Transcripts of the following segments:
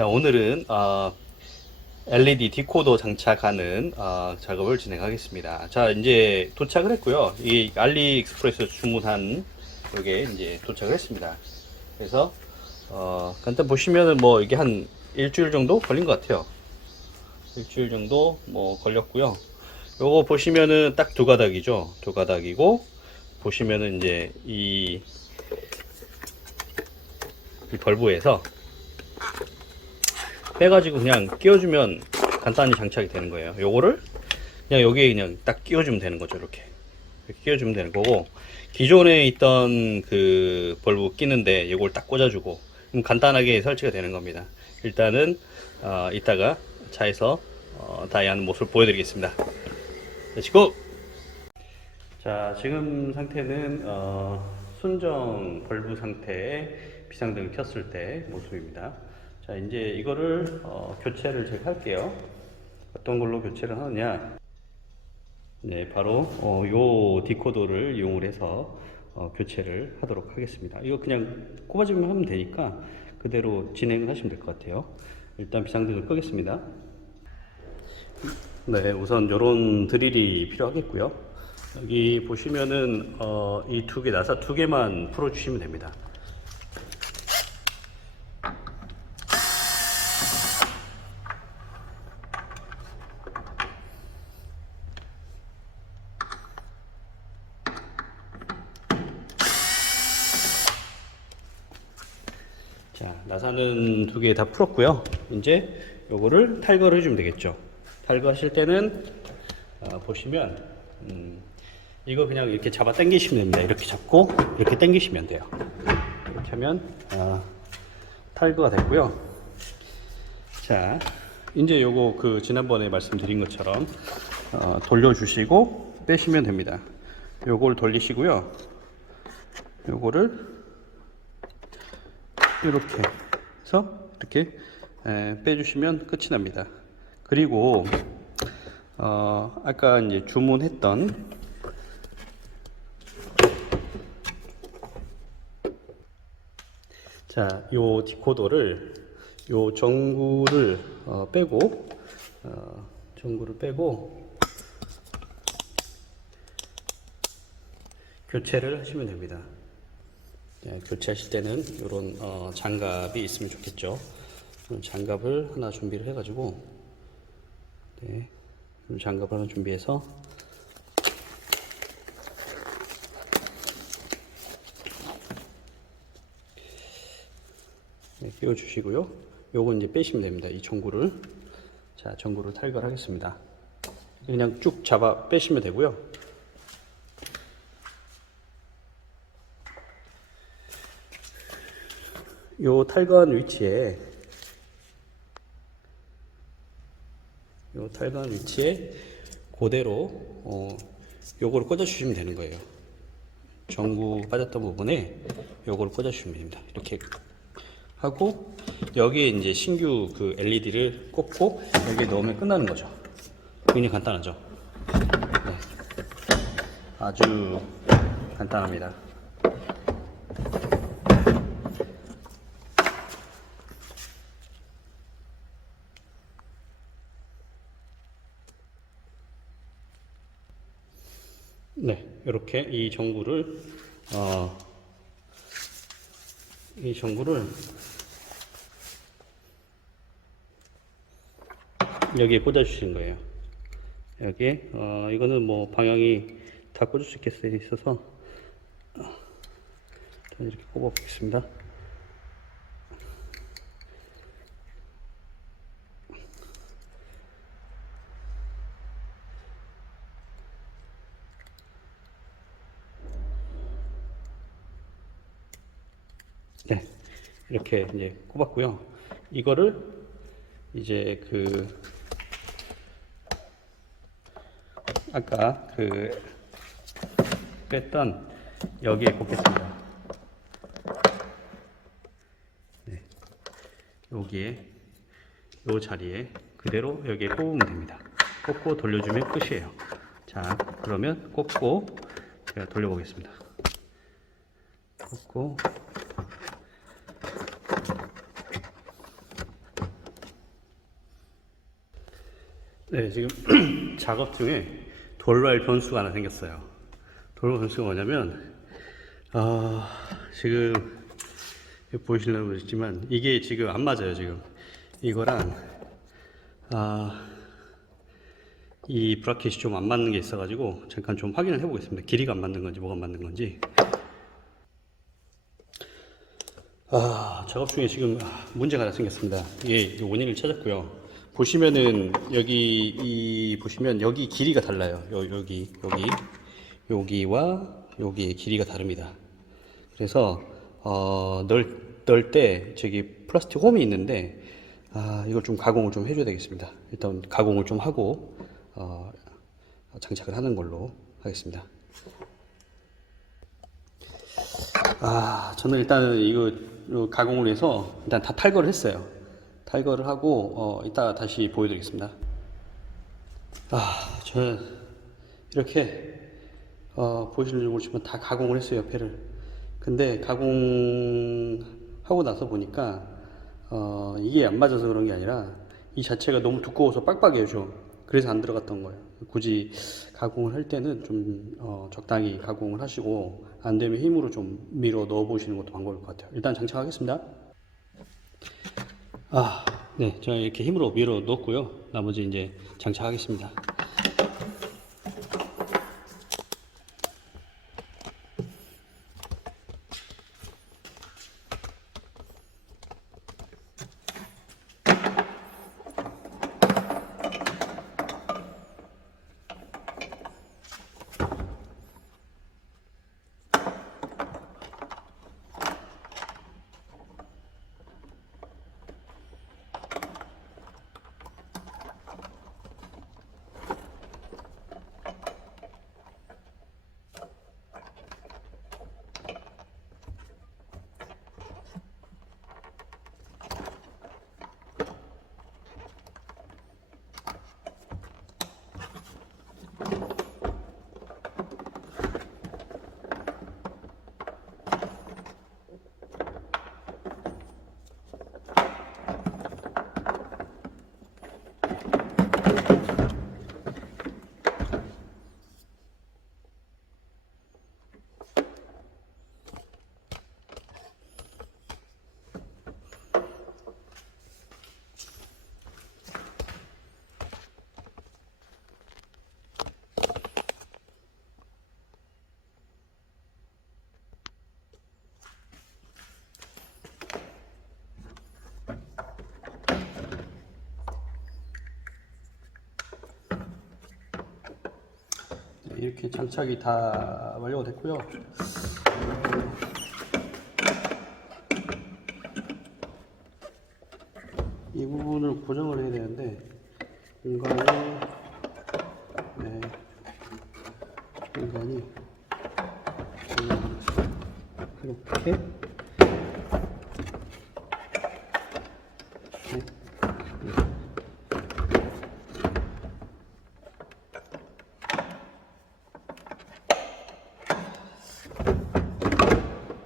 자, 오늘은 어, LED 디코더 장착하는 어, 작업을 진행하겠습니다. 자, 이제 도착을 했고요. 이 알리익스프레스 주문한 이게 이제 도착을 했습니다. 그래서 어, 간단 보시면은 뭐 이게 한 일주일 정도 걸린 것 같아요. 일주일 정도 뭐 걸렸고요. 요거 보시면은 딱 두 가닥이죠. 두 가닥이고 보시면은 이제 이, 이 벌브에서 빼가지고 그냥 끼워주면 간단히 장착이 되는 거예요. 요거를 그냥 여기에 그냥 딱 끼워주면 되는 거죠. 이렇게 이렇게 끼워주면 되는 거고 기존에 있던 그 벌브 끼는데 이걸 딱 꽂아주고 간단하게 설치가 되는 겁니다. 일단은 어, 이따가 차에서 어, 다이하는 모습을 보여드리겠습니다. 렛츠고! 자 지금 상태는 어, 순정 벌브 상태의 비상등을 켰을 때 모습입니다. 자 이제 이거를 어, 교체를 제가 할게요. 어떤 걸로 교체를 하느냐? 네 바로 어, 요 디코더를 이용을 해서 어, 교체를 하도록 하겠습니다. 이거 그냥 꼽아주면 하면 되니까 그대로 진행을 하시면 될 것 같아요. 일단 비상등을 끄겠습니다. 네, 우선 이런 드릴이 필요하겠고요. 여기 보시면은 어, 이 두 개 나사 두 개만 풀어 주시면 됩니다. 자, 나사는 두 개 다 풀었고요. 이제 요거를 탈거를 해주면 되겠죠. 탈거하실 때는 어, 보시면 음, 이거 그냥 이렇게 잡아 당기시면 됩니다. 이렇게 잡고 이렇게 당기시면 돼요. 이렇게 하면 어, 탈거가 됐고요. 자, 이제 요거 그 지난번에 말씀드린 것처럼 어, 돌려주시고 빼시면 됩니다. 요걸 돌리시고요. 요거를 이렇게 해서 이렇게 에, 빼주시면 끝이 납니다. 그리고 어, 아까 이제 주문했던 자, 요 디코더를 요 전구를 어, 빼고 어, 전구를 빼고 교체를 하시면 됩니다. 네, 교체하실 때는 이런 어, 장갑이 있으면 좋겠죠. 장갑을 하나 준비를 해가지고 네, 장갑을 하나 준비해서 네, 끼워주시고요. 요건 이제 빼시면 됩니다. 이 전구를 자 전구를 탈거하겠습니다. 그냥 쭉 잡아 빼시면 되고요. 요 탈거한 위치에 요 탈거한 위치에 그대로 어, 요거를 꽂아 주시면 되는 거예요. 전구 빠졌던 부분에 요거를 꽂아 주시면 됩니다. 이렇게 하고 여기에 이제 신규 그 LED를 꽂고 여기에 넣으면 끝나는 거죠. 굉장히 간단하죠. 네. 아주 간단합니다. 네, 이렇게 이 전구를 어, 이 전구를 여기에 꽂아 주시는 거예요. 여기에 어, 이거는 뭐 방향이 다 꽂을 수 있게 돼 있어서 어, 이렇게 꼽아 보겠습니다. 네, 이렇게 이제 꼽았고요. 이거를 이제 그 아까 그 뺐던 여기에 꽂겠습니다. 네, 여기에 요 자리에 그대로 여기에 꼽으면 됩니다. 꽂고 돌려주면 끝이에요. 자, 그러면 꽂고 제가 돌려보겠습니다. 꽂고 네, 지금 작업 중에 돌발 변수가 하나 생겼어요. 돌발 변수가 뭐냐면, 아, 지금 보이시려고 모르겠지만, 이게 지금 안 맞아요, 지금. 이거랑, 아, 이 브라켓이 좀 안 맞는 게 있어가지고, 잠깐 좀 확인을 해보겠습니다. 길이가 안 맞는 건지, 뭐가 안 맞는 건지. 아, 작업 중에 지금 아, 문제가 하나 생겼습니다. 이게 원인을 찾았고요. 보시면은 여기 이 보시면 여기 길이가 달라요. 요, 여기 여기 여기와 여기의 길이가 다릅니다. 그래서 어, 넣을 때 저기 플라스틱 홈이 있는데 아, 이걸 좀 가공을 좀 해줘야 되겠습니다. 일단 가공을 좀 하고 어, 장착을 하는 걸로 하겠습니다. 아, 저는 일단 이거 가공을 해서 일단 다 탈거를 했어요. 탈거를 하고 어, 이따 다시 보여드리겠습니다. 아, 저는 이렇게 어, 보시는지 모르지만 다 가공을 했어요 옆에를. 근데 가공하고 나서 보니까 어, 이게 안 맞아서 그런 게 아니라 이 자체가 너무 두꺼워서 빡빡해요 좀. 그래서 안 들어갔던 거예요. 굳이 가공을 할 때는 좀 어, 적당히 가공을 하시고 안 되면 힘으로 좀 밀어 넣어 보시는 것도 방법일 것 같아요. 일단 장착하겠습니다. 아, 네, 제가 이렇게 힘으로 밀어 넣었고요. 나머지 이제 장착하겠습니다. 이렇게 장착이 다 완료가 됐고요. 이 부분을 고정을 해야 되는데 공간이 네, 공간이 이렇게 네.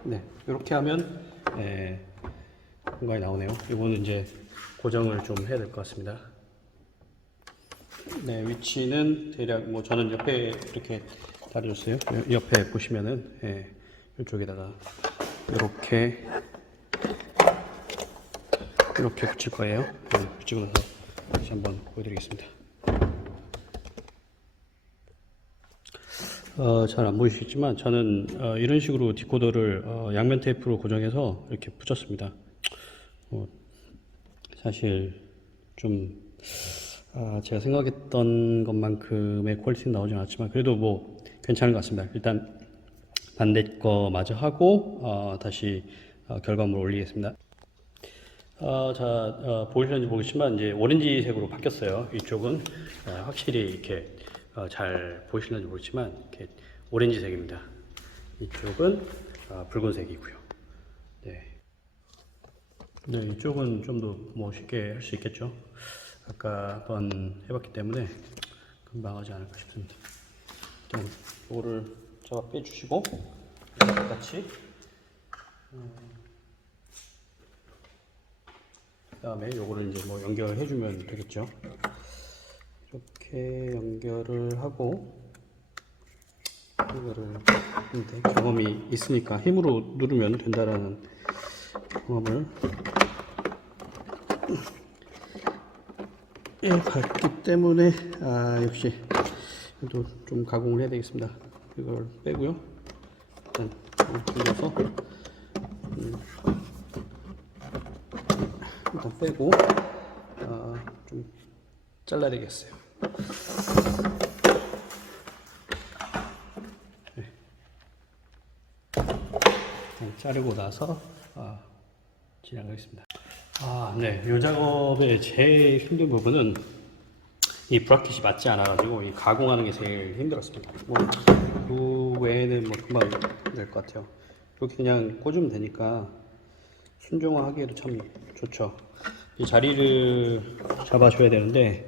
네, 이렇게 하면 예, 공간이 나오네요. 이거는 이제 고정을 좀 해야 될 것 같습니다. 네, 위치는 대략 뭐 저는 옆에 이렇게 다려줬어요. 여- 옆에 보시면은 예, 이쪽에다가 이렇게 이렇게 붙일 거예요. 네, 붙이고 나서 다시 한번 보여드리겠습니다. 어, 잘 안 보이시겠지만 저는 어, 이런 식으로 디코더를 어, 양면 테이프로 고정해서 이렇게 붙였습니다. 어, 사실 좀 아, 제가 생각했던 것만큼의 퀄리티는 나오진 않았지만 그래도 뭐 괜찮은 것 같습니다. 일단 반대 거 마저 하고 어, 다시 어, 결과물 올리겠습니다. 어, 자, 어, 보이시는지 모르겠지만 이제 오렌지색으로 바뀌었어요. 이쪽은 어, 확실히 이렇게 어, 잘 보이시는지 모르겠지만 이렇게 오렌지색입니다. 이쪽은 어, 붉은색이고요. 네. 네, 이쪽은 좀더뭐 쉽게 할 수 있겠죠. 아까 한번 해봤기 때문에 금방 하지 않을까 싶습니다. 이거를 잡아 빼주시고 같이 그 다음에 요거를 이제 뭐 연결해 주면 되겠죠. 이렇게 연결을 하고 이거를 근데 경험이 있으니까 힘으로 누르면 된다라는 경험을 예, 봤기 때문에 아 역시 또 좀 가공을 해야 되겠습니다. 이걸 빼고요. 일단 돌려서 음, 일단 빼고 아, 좀 잘라야 되겠어요. 네. 네, 자르고 나서 아, 진행하겠습니다. 아, 네. 이 작업의 제일 힘든 부분은 이 브라켓이 맞지 않아가지고 이 가공하는 게 제일 힘들었습니다. 뭐, 그 외에는 뭐 금방 될 것 같아요. 이렇게 그냥 꽂으면 되니까 순종하기에도 참 좋죠. 이 자리를 잡아줘야 되는데,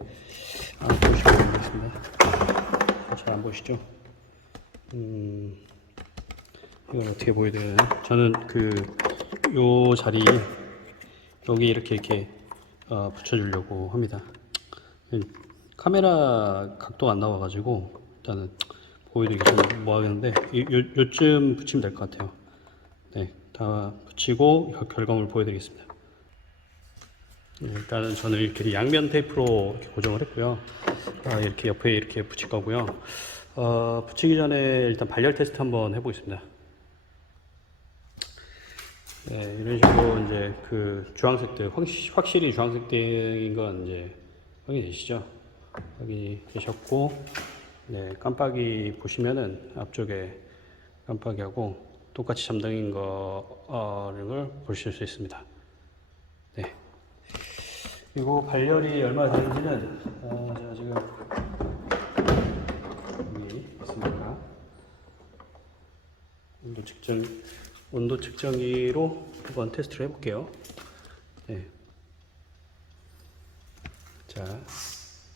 아, 보시면 모르겠습니다. 잘 안 보시죠? 음, 이걸 어떻게 보여드려야 되나? 저는 그, 요 자리, 여기 이렇게 이렇게 어, 붙여주려고 합니다. 음, 카메라 각도가 안 나와가지고 일단은 보여드리기 좀 뭐하겠는데 요, 요, 요쯤 붙이면 될 것 같아요. 네, 다 붙이고 겨- 결과물 보여드리겠습니다. 네, 일단은 저는 이렇게 양면 테이프로 이렇게 고정을 했고요. 아, 이렇게 옆에 이렇게 붙일 거고요. 어, 붙이기 전에 일단 발열 테스트 한번 해보겠습니다. 네, 이런 식으로 이제 그 주황색들 확실히 주황색들인 건 이제 확인이 되시죠? 확인이 되셨고, 네 깜빡이 보시면은 앞쪽에 깜빡이하고 똑같이 잠당인 거를 보실 수 있습니다. 네. 그리고 발열이 얼마나 되는지는 어, 제가 지금 여기 있습니다. 온도 측정 온도 측정기로 한번 테스트를 해볼게요. 네. 자,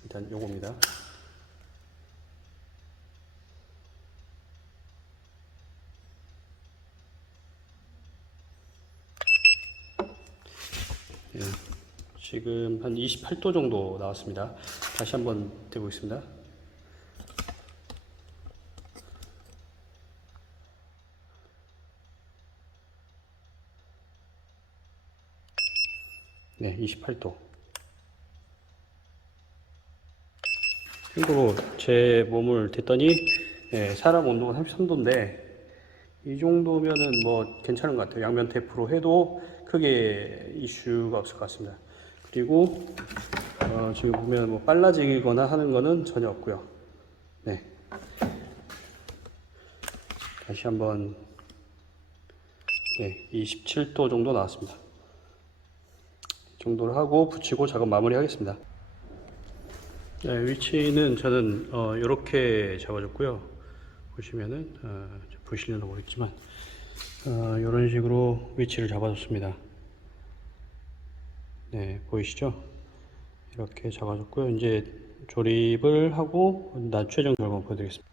일단 요겁니다. 예, 지금 한 28도 정도 나왔습니다. 다시 한번 대보겠습니다. 네, 28도. 참고로 제 몸을 댔더니 예, 사람 온도가 33도인데 이 정도면은 뭐 괜찮은 것 같아요. 양면 테이프로 해도 크게 이슈가 없을 것 같습니다. 그리고 어, 지금 보면 뭐 빨라지거나 하는 거는 전혀 없고요. 네. 다시 한번 네, 27도 정도 나왔습니다. 이 정도를 하고 붙이고 작업 마무리하겠습니다. 네, 위치는 저는 어, 이렇게 잡아줬고요. 보시면은 어, 보시려나 모르겠지만 어, 이런 식으로 위치를 잡아줬습니다. 네, 보이시죠? 이렇게 잡아줬고요. 이제 조립을 하고 나 최종 결과 보여드리겠습니다.